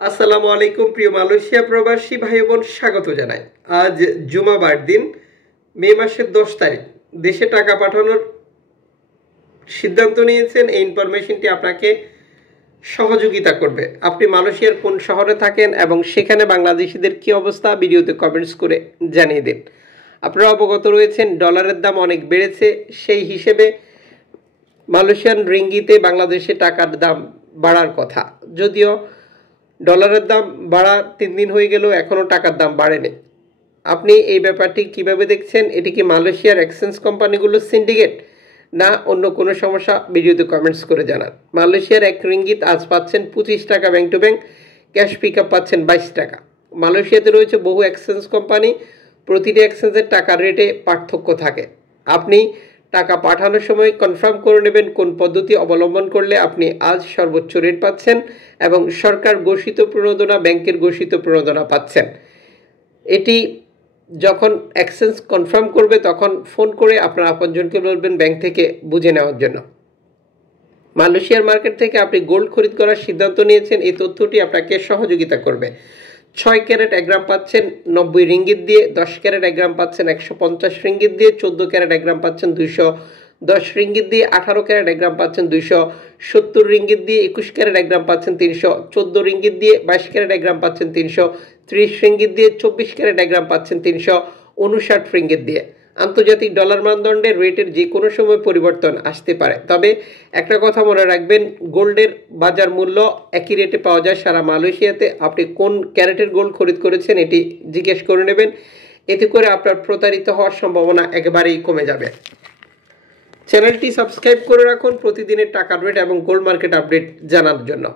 আসসালামু আলাইকুম প্রিয় মালয়েশিয়া প্রবাসী ভাই বোন, স্বাগত জানাই। আজ জুমাবার দিন, মে মাসের 10 তারিখ দেশে টাকা পাঠানোর সিদ্ধান্ত নিয়েছেন। এই ইনফরমেশনটি আপনাকে সহযোগিতা করবে। আপনি মালয়েশিয়ার কোন শহরে থাকেন এবং সেখানে বাংলাদেশিদের কি অবস্থা, ভিডিওতে কমেন্টস করে জানিয়ে দিন। আপনারা অবগত রয়েছেন ডলারের দাম অনেক বেড়েছে, সেই হিসেবে মালয়েশিয়ান রিঙ্গিতে বাংলাদেশে টাকার দাম বাড়ার কথা। যদিও ডলারের দাম বাড়া 3 দিন হয়ে গেলেও এখনও টাকার দাম বাড়েনি। আপনি এই ব্যাপারটি কিভাবে দেখছেন? এটি কি মালয়েশিয়ার এক্সচেঞ্জ কোম্পানিগুলোর সিন্ডিকেট, না অন্য কোনো সমস্যা? ভিডিওতে কমেন্টস করে জানান। মালয়েশিয়ার এক রিঙ্গিত আজ পাচ্ছেন 25 টাকা bank to bank, cash pick up পাচ্ছেন 22 টাকা। মালয়েশিয়াতে রয়েছে বহু এক্সচেঞ্জ কোম্পানি, প্রতিটি এক্সচেঞ্জের টাকার রেটে পার্থক্য থাকে। আপনি টাকা পাঠানোর সময় কনফার্ম করে নেবেন কোন পদ্ধতি অবলম্বন করলে আপনি আজ সর্বোচ্চ রেট পাচ্ছেন এবং সরকার ঘোষিত প্রণোদনা, ব্যাংকের ঘোষিত প্রণোদনা পাচ্ছেন। এটি যখন এক্সচেঞ্জ কনফার্ম করবে তখন ফোন করে আপনার আপনজনকে বলবেন ব্যাংক থেকে বুঝে নেওয়ার জন্য। মালয়েশিয়ার মার্কেট থেকে আপনি গোল্ড খরিদ করার সিদ্ধান্ত নিয়েছেন, এই তথ্যটি আপনাকে সহযোগিতা করবে। 6 ক্যারেট 1 গ্রাম পাচ্ছেন 90 রিঙ্গিত দিয়ে, 10 ক্যারেট 1 গ্রাম পাচ্ছেন 150 রিঙ্গিত দিয়ে, 14 ক্যারেট 1 গ্রাম পাচ্ছেন 210 রিঙ্গিত দিয়ে, 18 ক্যারেট 1 গ্রাম পাচ্ছেন 270 রিঙ্গিত দিয়ে, 21 ক্যারেট 1 গ্রাম পাচ্ছেন 314 রিঙ্গিত দিয়ে, 22 ক্যারেট 1 গ্রাম পাচ্ছেন 330 রিঙ্গিত দিয়ে, 24 ক্যারেট 1 গ্রাম পাচ্ছেন 359 রিঙ্গিত দিয়ে। আন্তর্জাতিক ডলার মানদণ্ডের রেটের যে কোনো সময় পরিবর্তন আসতে পারে, তবে একটা কথা মনে রাখবেন, গোল্ডের বাজার মূল্য একই রেটে পাওয়া যায় সারা মালয়েশিয়াতে। আপনি কোন ক্যারেটের গোল্ড খরিদ করেছেন এটি জিজ্ঞেস করে নেবেন, এতে করে আপনার প্রতারিত হওয়ার সম্ভাবনা একেবারেই কমে যাবে। চ্যানেলটি সাবস্ক্রাইব করে রাখুন প্রতিদিনের টাকার রেট এবং গোল্ড মার্কেট আপডেট জানার জন্য।